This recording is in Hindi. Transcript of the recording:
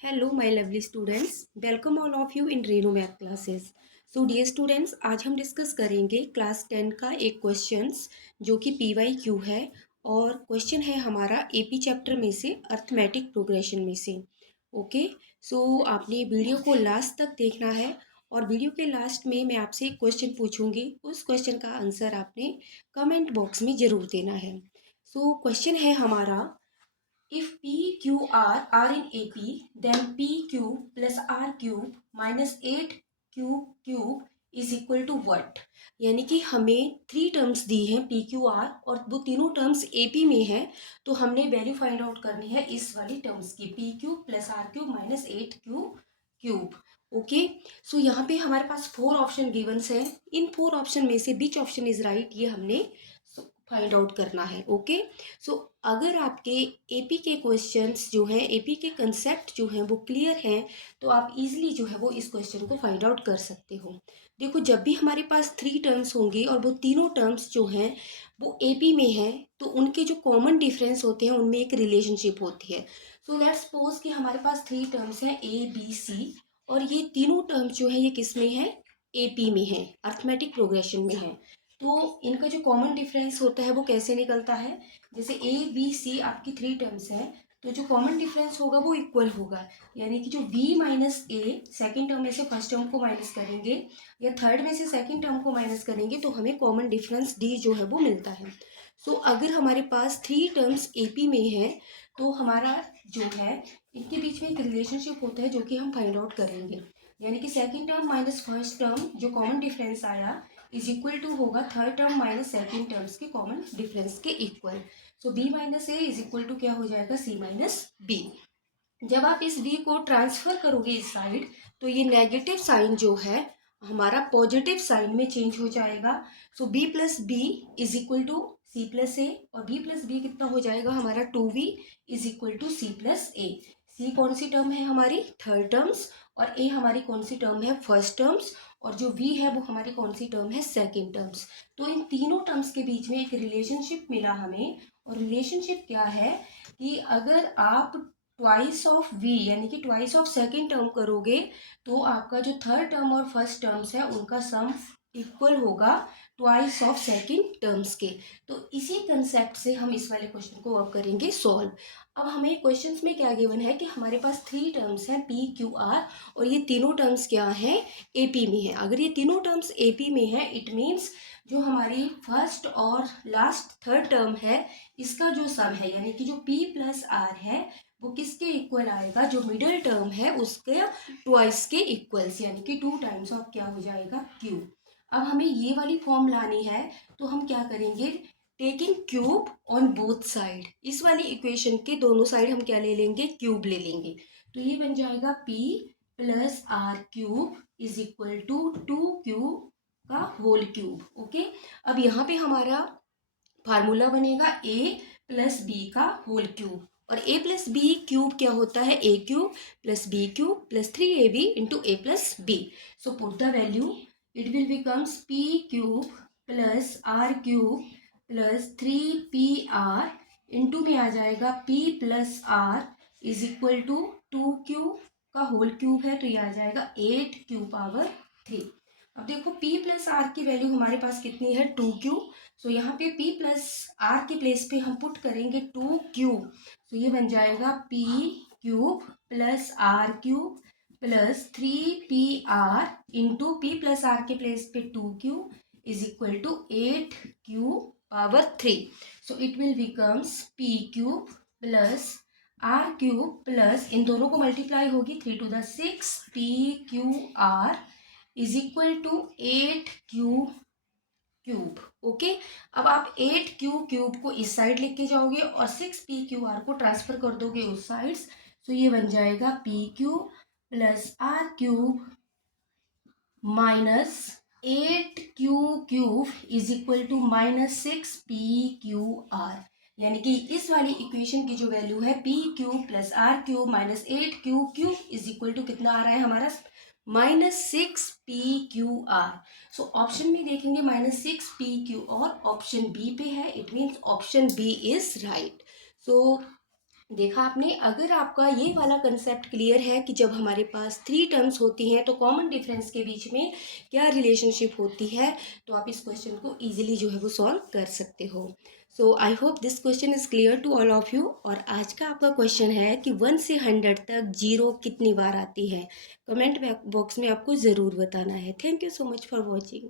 Hello my lovely students, welcome all of you in Reno math classes. So dear students, आज हम डिस्कस करेंगे क्लास 10 का एक क्वेश्चंस जो कि PYQ है। और क्वेश्चन है हमारा AP चैप्टर में से अर्थमेटिक प्रोग्रेशन में से। ओके, सो आपने वीडियो को लास्ट तक देखना है और वीडियो के लास्ट में मैं आपसे एक क्वेश्चन पूछूंगी। उस क्वेश्चन का आंसर आपने कमेंट बॉक्स में ज़रूर देना है। सो क्वेश्चन है हमारा, if P, Q, R are in AP, then P cube plus R cube minus 8Q cube is equal to what? यानी कि हमें थ्री टर्म्स दी हैं PQR और वो तीनों टर्म्स AP में हैं, तो हमने वैल्यू फाइंड आउट करनी है इस वाली टर्म्स की P cube plus R cube minus 8Q cube. Okay, so यहाँ पे हमारे पास फोर ऑप्शन गिवंस हैं। इन फोर ऑप्शन में से विच ऑप्शन इज राइट, ये हमने फाइंड आउट करना है। ओके, सो अगर आपके एपी के क्वेश्चंस जो हैं, एपी के कंसेप्ट जो हैं वो क्लियर हैं, तो आप इजीली जो है वो इस क्वेश्चन को फाइंड आउट कर सकते हो। देखो, जब भी हमारे पास थ्री टर्म्स होंगे और वो तीनों टर्म्स जो हैं वो एपी में हैं, तो उनके जो कॉमन डिफरेंस होते हैं उनमें एक रिलेशनशिप होती है। सो लेट्स सपोज कि हमारे पास थ्री टर्म्स हैं ABC, और ये तीनों टर्म्स जो है ये किस में है, एपी में है, अर्थमेटिक प्रोग्रेशन में है। तो इनका जो कॉमन डिफरेंस होता है वो कैसे निकलता है, जैसे ABC आपकी थ्री टर्म्स है, तो जो कॉमन डिफरेंस होगा वो इक्वल होगा। यानी कि जो B माइनस ए सेकेंड टर्म में से फर्स्ट टर्म को माइनस करेंगे या थर्ड में से सेकेंड टर्म को माइनस करेंगे तो हमें कॉमन डिफरेंस D जो है वो मिलता है। सो अगर हमारे पास थ्री टर्म्स AP में है तो हमारा जो है इनके बीच में एक रिलेशनशिप होता है जो कि हम फाइंड आउट करेंगे। यानी कि second term minus first term जो कॉमन डिफरेंस आया इज इक्वल टू होगा third term minus second terms के कॉमन डिफरेंस के equal. So B minus A is equal to क्या हो जाएगा, C माइनस बी। जब आप इस B को ट्रांसफर करोगे इस साइड, तो ये नेगेटिव साइन जो है हमारा पॉजिटिव साइन में चेंज हो जाएगा। So B plus B is equal to C plus A, और B प्लस बी कितना हो जाएगा हमारा 2V is equal to C plus A. C कौन सी टर्म है हमारी, थर्ड टर्म्स, और A हमारी कौन सी टर्म है, फर्स्ट टर्म्स, और जो V है वो हमारी कौन सी टर्म है, सेकेंड टर्म्स। तो इन तीनों टर्म्स के बीच में एक रिलेशनशिप मिला हमें, और रिलेशनशिप क्या है कि अगर आप ट्वाइस ऑफ V यानी कि ट्वाइस ऑफ सेकेंड टर्म करोगे तो आपका जो थर्ड टर्म और फर्स्ट टर्म्स है उनका सम इक्वल होगा ट्वाइस ऑफ सेकेंड टर्म्स के। तो इसी कंसेप्ट से हम इस वाले क्वेश्चन को अब करेंगे सॉल्व। अब हमें क्वेश्चंस में क्या गिवन है कि हमारे पास थ्री टर्म्स हैं PQR, और ये तीनों टर्म्स क्या हैं, AP में है। अगर ये तीनों टर्म्स AP में है, इट मीन्स जो हमारी फर्स्ट और लास्ट थर्ड टर्म है इसका जो सम है, यानी कि जो P प्लस R है वो किसके इक्वल आएगा, जो मिडिल टर्म है उसके ट्वाइस के इक्वल्स, यानी कि टू टाइम्स ऑफ क्या हो जाएगा, Q। अब हमें ये वाली फॉर्म लानी है, तो हम क्या करेंगे, taking cube on both side, इस वाली इक्वेशन के दोनों साइड हम क्या ले लेंगे, क्यूब ले लेंगे। तो ये बन जाएगा P plus R cube is equal to 2Q का होल क्यूब। ओके, अब यहाँ पे हमारा फार्मूला बनेगा A प्लस बी का होल क्यूब, और A प्लस बी क्यूब क्या होता है, A cube plus B cube plus 3AB into A plus B. So put the value, it will becomes P cube plus R cube plus 3PR into में आ जाएगा P plus R is equal to 2Q का होल क्यूब है, तो ये आ जाएगा 8Q पावर 3। अब देखो P प्लस आर की वैल्यू हमारे पास कितनी है, 2Q। सो यहाँ पे P प्लस आर के प्लेस पे हम पुट करेंगे 2Q। सो ये बन जाएगा P cube plus R cube plus 3PR into P plus R के प्लेस पे 2Q is equal to 8Q power 3। So it will becomes P cube plus R cube plus इन दोनों को मल्टीप्लाई होगी 3 to the 6 PQR is equal to 8Q cube. Okay, अब आप 8Q क्यूब को इस साइड लेके जाओगे और 6PQR को ट्रांसफर कर दोगे उस साइड्स, तो ये बन जाएगा P cube plus R cube minus 8Q cube is equal to minus 6PQR। यानी कि इस वाली इक्वेशन की जो वैल्यू है P cube plus R cube minus 8Q cube is equal to कितना आ रहा है हमारा, -6PQR। सो ऑप्शन में देखेंगे -6PQ और ऑप्शन बी पे है, it means option B is right. So देखा आपने, अगर आपका ये वाला कंसेप्ट क्लियर है कि जब हमारे पास थ्री टर्म्स होती हैं तो कॉमन डिफरेंस के बीच में क्या रिलेशनशिप होती है, तो आप इस क्वेश्चन को इजीली जो है वो सॉल्व कर सकते हो। So I hope this question is clear to all of you. और आज का आपका क्वेश्चन है कि 1 से 100 तक जीरो कितनी बार आती है। कमेंट बॉक्स में आपको ज़रूर बताना है। Thank you so much for watching.